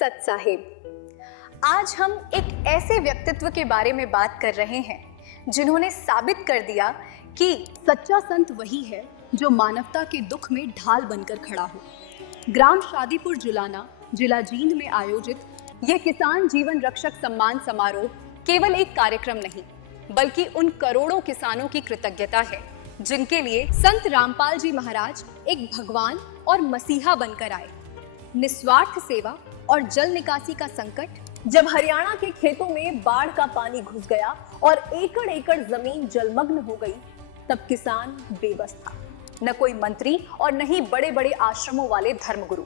सत साहिब, आज हम एक ऐसे व्यक्तित्व के बारे में बात कर रहे हैं जिन्होंने साबित कर दिया कि सच्चा संत वही है जो मानवता के दुख में ढाल बनकर खड़ा हो। ग्राम शादीपुर जुलाना, जिला जींद में आयोजित यह किसान जीवन रक्षक सम्मान समारोह केवल एक कार्यक्रम नहीं, बल्कि उन करोड़ों किसानों की कृतज्ञता है जिनके लिए संत रामपाल जी महाराज एक भगवान और मसीहा बनकर आए। निस्वार्थ सेवा और जल निकासी का संकट, जब हरियाणा के खेतों में बाढ़ का पानी घुस गया और एकड़ एकड़ जमीन जलमग्न हो गई, तब किसान बेबस था। न कोई मंत्री और न ही बड़े बड़े आश्रमों वाले धर्मगुरु।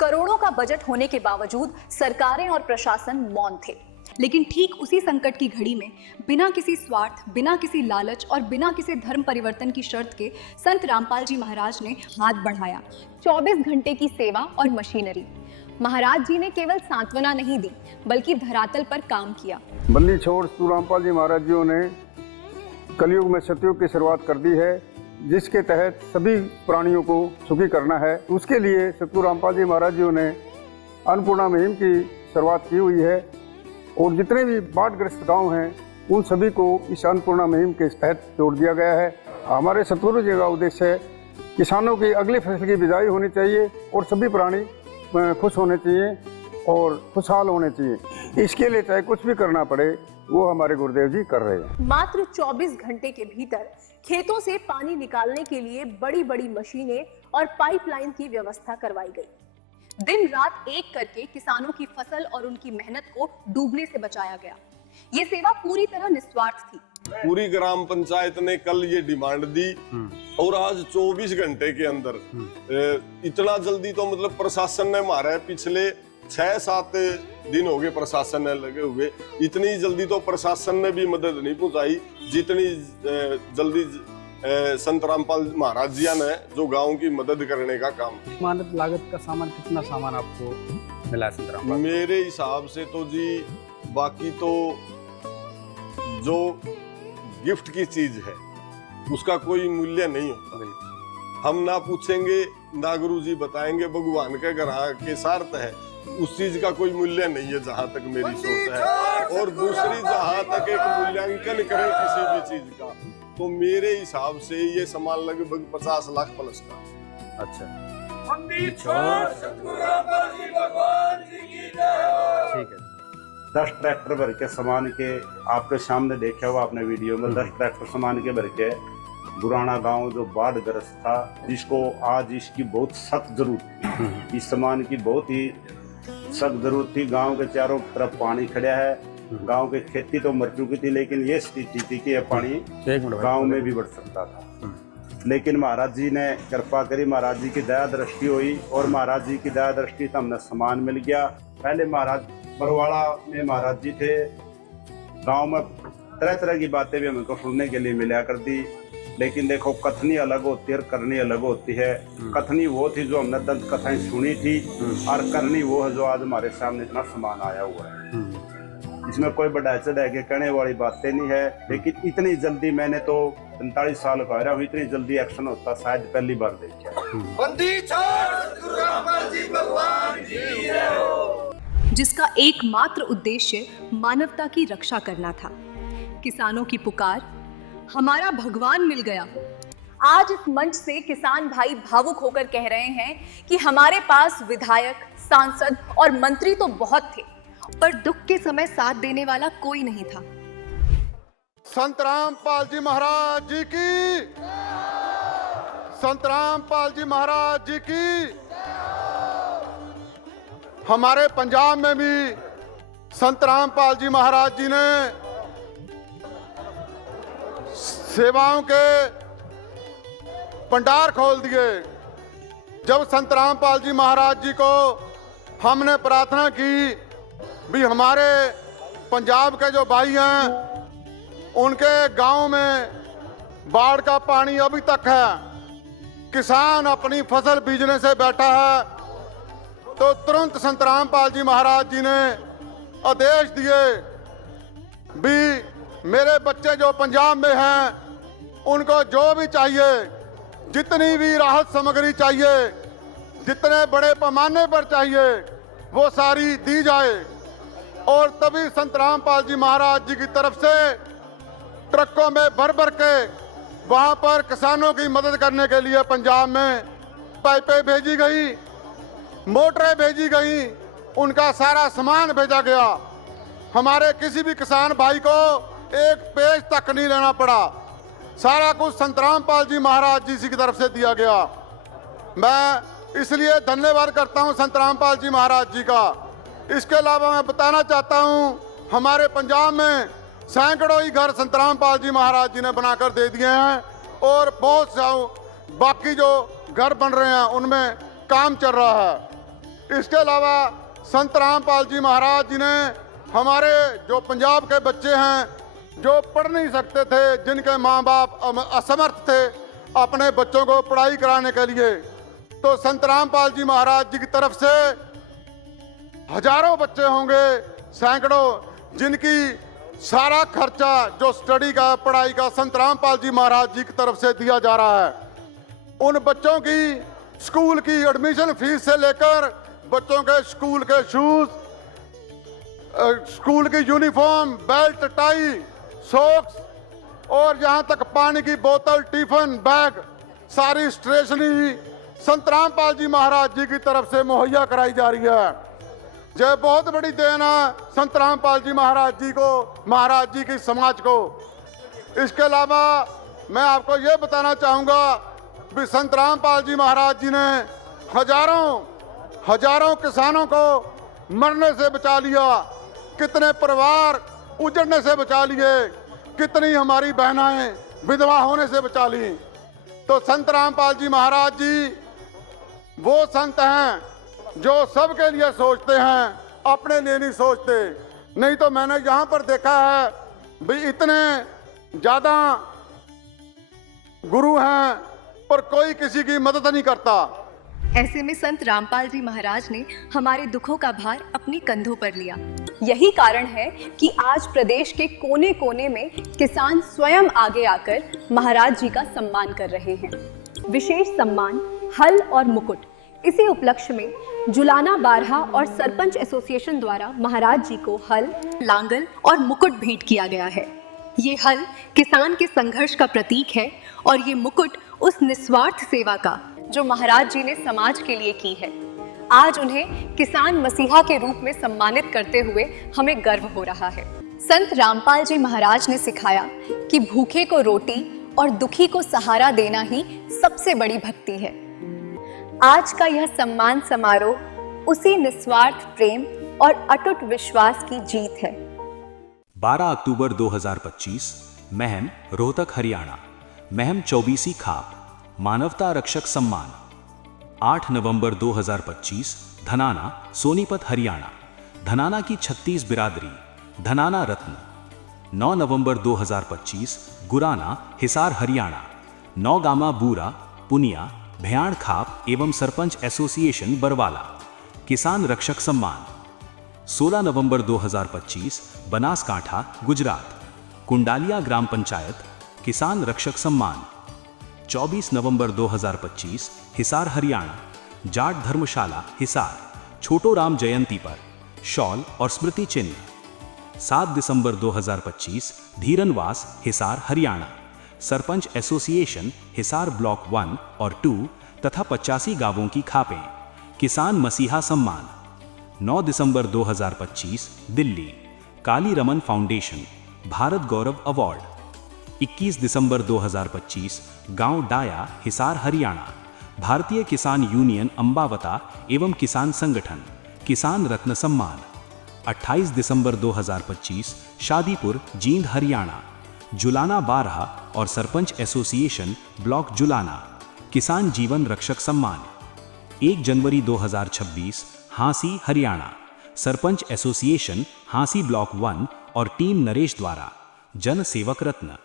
करोड़ों का बजट होने के बावजूद सरकारें और प्रशासन मौन थे। लेकिन ठीक उसी संकट की घड़ी में बिना किसी स्वार्थ, बिना किसी लालच और बिना किसी धर्म परिवर्तन की शर्त के संत रामपाल जी महाराज ने हाथ बढ़ाया। 24 घंटे की सेवा और मशीनरी। महाराज जी ने केवल सांत्वना नहीं दी, बल्कि धरातल पर काम किया। बंदी छोड़ सतगुरु रामपाल जी महाराज जी ने कलयुग में सतयुग की शुरुआत कर दी है, जिसके तहत सभी प्राणियों को सुखी करना है। उसके लिए सतगुरु रामपाल जी महाराज जी ने अन्नपूर्णा मुहिम की शुरुआत की हुई है और जितने भी बाढ़ग्रस्त गांव हैं उन सभी को इस अन्नपूर्णा मुहिम के तहत जोड़ दिया गया है। हमारे सतगुरु जी का उद्देश्य है किसानों की अगली फसल की बिजाई होनी चाहिए और सभी प्राणी खुश होने चाहिए और खुशहाल होने चाहिए। इसके लिए चाहे कुछ भी करना पड़े, वो हमारे गुरुदेव जी कर रहे हैं। मात्र 24 घंटे के भीतर खेतों से पानी निकालने के लिए बड़ी बड़ी मशीनें और पाइपलाइन की व्यवस्था करवाई गई। दिन रात एक करके किसानों की फसल और उनकी मेहनत को डूबने से बचाया गया। ये सेवा पूरी तरह निस्वार्थ थी। पूरी ग्राम पंचायत ने कल ये डिमांड दी और आज 24 घंटे के अंदर इतना जल्दी तो मतलब प्रशासन ने मारा। पिछले 6-7 दिन हो गए प्रशासन ने लगे हुए, इतनी जल्दी तो प्रशासन ने भी मदद नहीं पहुंचाई जितनी जल्दी संत रामपाल महाराज जी ने जो गांव की मदद करने का काम। मानक लागत का सामान, कितना सामान आपको मिला संत रामपाल? मेरे हिसाब से तो जी, बाकी तो जो गिफ्ट की चीज है उसका कोई मूल्य नहीं होता। हम ना पूछेंगे ना गुरु जी बताएंगे, भगवान के ग्रह के सार्थ है, उस चीज का कोई मूल्य नहीं है जहां तक मेरी सोच है। और दूसरी, जहां तक एक मूल्यांकन करें किसी भी चीज का, तो मेरे हिसाब से ये सामान लगभग 50 लाख प्लस का। अच्छा, ठीक है। 10 ट्रैक्टर भर के सामान के आपके सामने देखा हुआ आपने वीडियो में, 10 ट्रैक्टर सामान के भर के बुराना गांव जो बाढ़ग्रस्त था, जिसको आज इसकी बहुत सख्त जरूरत थी। इस सामान की बहुत ही सख्त जरूरत थी। गांव के चारों तरफ पानी खड़ा है, गांव की खेती तो मर चुकी थी, लेकिन ये स्थिति थी कि यह पानी गांव में भी बढ़ सकता था। लेकिन महाराज जी ने कृपा करी, महाराज जी की दया दृष्टि हुई और महाराज जी की दया दृष्टि से हमने सामान मिल गया। पहले महाराज बरवाड़ा में महाराज जी थे, गांव में तरह तरह की बातें भी हमको सुनने के लिए मिला कर दी। लेकिन देखो, कथनी अलग होती है और करनी अलग होती है। कथनी वो थी जो हमने दंत कथाएं सुनी थी, और करनी वो है जो आज हमारे सामने इतना सामान आया हुआ है। इसमें कोई बढ़ा चढ़ा के कहने वाली बातें नहीं है। लेकिन इतनी जल्दी, मैंने तो 45 साल का रहा हूँ, इतनी जल्दी एक्शन होता शायद पहली बार देखा। जिसका एकमात्र उद्देश्य मानवता की रक्षा करना था। किसानों की पुकार, हमारा भगवान मिल गया। आज इस मंच से किसान भाई भावुक होकर कह रहे हैं कि हमारे पास विधायक, सांसद और मंत्री तो बहुत थे, पर दुख के समय साथ देने वाला कोई नहीं था। संत रामपाल जी महाराज जी की, संत रामपाल जी महाराज जी की। हमारे पंजाब में भी संत रामपाल जी महाराज जी ने सेवाओं के भंडार खोल दिए। जब संत रामपाल जी महाराज जी को हमने प्रार्थना की भी हमारे पंजाब के जो भाई हैं उनके गांव में बाढ़ का पानी अभी तक है, किसान अपनी फसल बीजने से बैठा है, तो तुरंत संत रामपाल जी महाराज जी ने आदेश दिए भी मेरे बच्चे जो पंजाब में हैं उनको जो भी चाहिए, जितनी भी राहत सामग्री चाहिए, जितने बड़े पैमाने पर चाहिए, वो सारी दी जाए। और तभी संत रामपाल जी महाराज जी की तरफ से ट्रकों में भर भर के वहां पर किसानों की मदद करने के लिए पंजाब में पाइपें भेजी गई, मोटरें भेजी गई, उनका सारा सामान भेजा गया। हमारे किसी भी किसान भाई को एक पेज तक नहीं लेना पड़ा, सारा कुछ संत रामपाल जी महाराज जी की तरफ से दिया गया। मैं इसलिए धन्यवाद करता हूं संत रामपाल जी महाराज जी का। इसके अलावा मैं बताना चाहता हूं, हमारे पंजाब में सैकड़ों ही घर संत रामपाल जी महाराज जी ने बनाकर दे दिए हैं और बहुत से बाकी जो घर बन रहे हैं उनमें काम चल रहा है। इसके अलावा संत रामपाल जी महाराज जी ने हमारे जो पंजाब के बच्चे हैं जो पढ़ नहीं सकते थे, जिनके माँ बाप असमर्थ थे अपने बच्चों को पढ़ाई कराने के लिए, तो संत रामपाल जी महाराज जी की तरफ से हजारों बच्चे होंगे, सैकड़ों, जिनकी सारा खर्चा जो स्टडी का, पढ़ाई का संत रामपाल जी महाराज जी की तरफ से दिया जा रहा है। उन बच्चों की स्कूल की एडमिशन फीस से लेकर बच्चों के स्कूल के शूज, स्कूल की यूनिफॉर्म, बेल्ट, टाई, सॉक्स और यहाँ तक पानी की बोतल, टिफिन, बैग, सारी स्टेशनरी संत रामपाल जी महाराज जी की तरफ से मुहैया कराई जा रही है। यह बहुत बड़ी देन है संत रामपाल जी महाराज जी को, महाराज जी की समाज को। इसके अलावा मैं आपको ये बताना चाहूँगा भी संत रामपाल जी महाराज जी ने हजारों किसानों को मरने से बचा लिया, कितने परिवार उजड़ने से बचा लिए, कितनी हमारी बहनाएं विधवा होने से बचा ली। तो संत रामपाल जी महाराज जी वो संत हैं जो सबके लिए सोचते हैं, अपने लिए नहीं सोचते। नहीं तो मैंने यहाँ पर देखा है भी इतने ज़्यादा गुरु हैं पर कोई किसी की मदद नहीं करता। ऐसे में संत रामपाल जी महाराज ने हमारे दुखों का भार अपने कंधों पर लिया। यही कारण है कि आज प्रदेश के कोने कोने में किसान स्वयं आगे आकर महाराज जी का सम्मान कर रहे हैं। विशेष सम्मान हल और मुकुट, इसी उपलक्ष्य में जुलाना बारहा और सरपंच एसोसिएशन द्वारा महाराज जी को हल, लांगल और मुकुट भेंट किया गया है। ये हल किसान के संघर्ष का प्रतीक है और ये मुकुट उस निस्वार्थ सेवा का जो महाराज जी ने समाज के लिए की है। आज उन्हें किसान मसीहा के रूप में सम्मानित करते हुए हमें गर्व हो रहा है। संत रामपाल जी महाराज ने सिखाया कि भूखे को रोटी और दुखी को सहारा देना ही सबसे बड़ी भक्ति है। आज का यह सम्मान समारोह उसी निस्वार्थ प्रेम और अटूट विश्वास की जीत है। 12 अक्टूबर 2025 महम, रोहतक, हरियाणा। महम 24वीं खाप मानवता रक्षक सम्मान। 8 नवंबर 2025 धनाना, सोनीपत, हरियाणा। धनाना की 36 बिरादरी धनाना रत्न। 9 नवंबर 2025 गुराना, हिसार, हरियाणा। नौगामा, बूरा, पुनिया, भयाण खाप एवं सरपंच एसोसिएशन बरवाला किसान रक्षक सम्मान। 16 नवंबर 2025 बनासकांठा, गुजरात। कुंडालिया ग्राम पंचायत किसान रक्षक सम्मान। 24 नवंबर 2025 हिसार, हरियाणा। जाट धर्मशाला, हिसार, छोटो राम जयंती पर शॉल और स्मृति चिन्ह। 7 दिसंबर 2025 धीरनवास, हिसार, हरियाणा। सरपंच एसोसिएशन हिसार ब्लॉक 1 और 2 तथा 85 गांवों की खापें किसान मसीहा सम्मान। 9 दिसंबर 2025 दिल्ली काली रमन फाउंडेशन भारत गौरव अवार्ड। 21 दिसंबर 2025 गांव डाया, हिसार, हरियाणा। भारतीय किसान यूनियन अंबावता एवं किसान संगठन किसान रत्न सम्मान। 28 दिसंबर 2025 शादीपुर, जींद, हरियाणा। जुलाना बारहा और सरपंच एसोसिएशन ब्लॉक जुलाना किसान जीवन रक्षक सम्मान। 1 जनवरी 2026 हांसी, हरियाणा। सरपंच एसोसिएशन हांसी ब्लॉक 1 और टीम नरेश द्वारा जन सेवक रत्न